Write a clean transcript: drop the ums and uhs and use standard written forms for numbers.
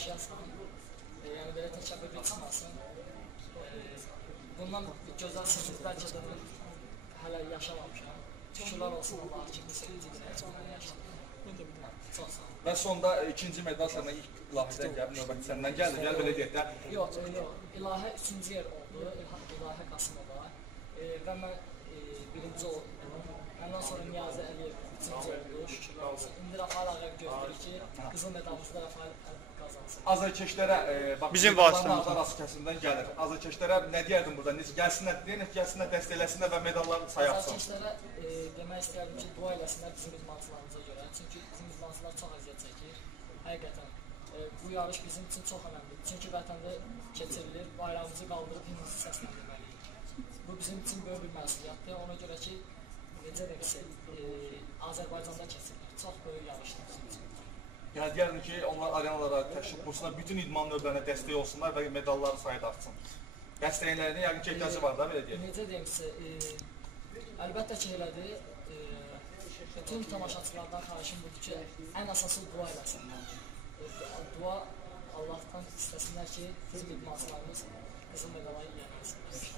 yaşayasan, yəni belə təkəbbürlü çıxmasın. Bundan gözəl sürpriz bəlkə də hələ yaşamamışam. Şükürlər olsun Allaha ki, bu sürprizi heç ondan yaşadım. Çox sağ olun. Və sonda ikinci medal səndən ilk İlahidən gəlib, növbəti səndən gəldi. Gəl belə deyək də. Yox, İlahə üçüncü yer oldu, İlahə Qasımova. Və mən birinci oldum. Ondan sonra Niyazi Əliyev üçüncü oldu, şükürlər olsun. İndi Rafael Ağayev gözləyir ki, qızıl medalımızı da Rafael qazansın. Azərkeşlərə, bizim vasitəmizdən Azər kəsimdən gəlir. Azərkeşlərə nə deyərdin burada? Necə gəlsinlər, deyək, gəlsinlər, dəstək eləsinlər və medalları sayatsın. Azərkeşlərə demək istəyirdim ki, dua eləsinlər bizim idmançılarımıza görə. Çünki bizim idmançılar çox əziyyət çəkir. Həqiqətən bu yarış bizim üçün çox önəmlidir. Çünki vətəndə keçirilir, bayrağımızı qaldırıb himnimizi səsləndirməliyik. Bu bizim üçün böyük bir məsuliyyətdir. Ona görə ki, necə demişsə, Azərbaycanda keçirilir. Çox böyük yarışdır bizim üçün. Yəni deyərdim ki, onlar arenalara təşrif buyursunlar, bütün idman növlərinə dəstək olsunlar və medalları sayı da artsın. Dəstəklərinə yəqin ki, ehtiyacı var da, belə deyək. Necə deyimsə, əlbəttə ki, elədir. Bütün tamaşaçılardan xahişim budur ki, ən əsası dua eləsinlər. Dua Allahdan istəsinlər ki, bizim idmançılarımız qızıl medala yiyələnsinlər.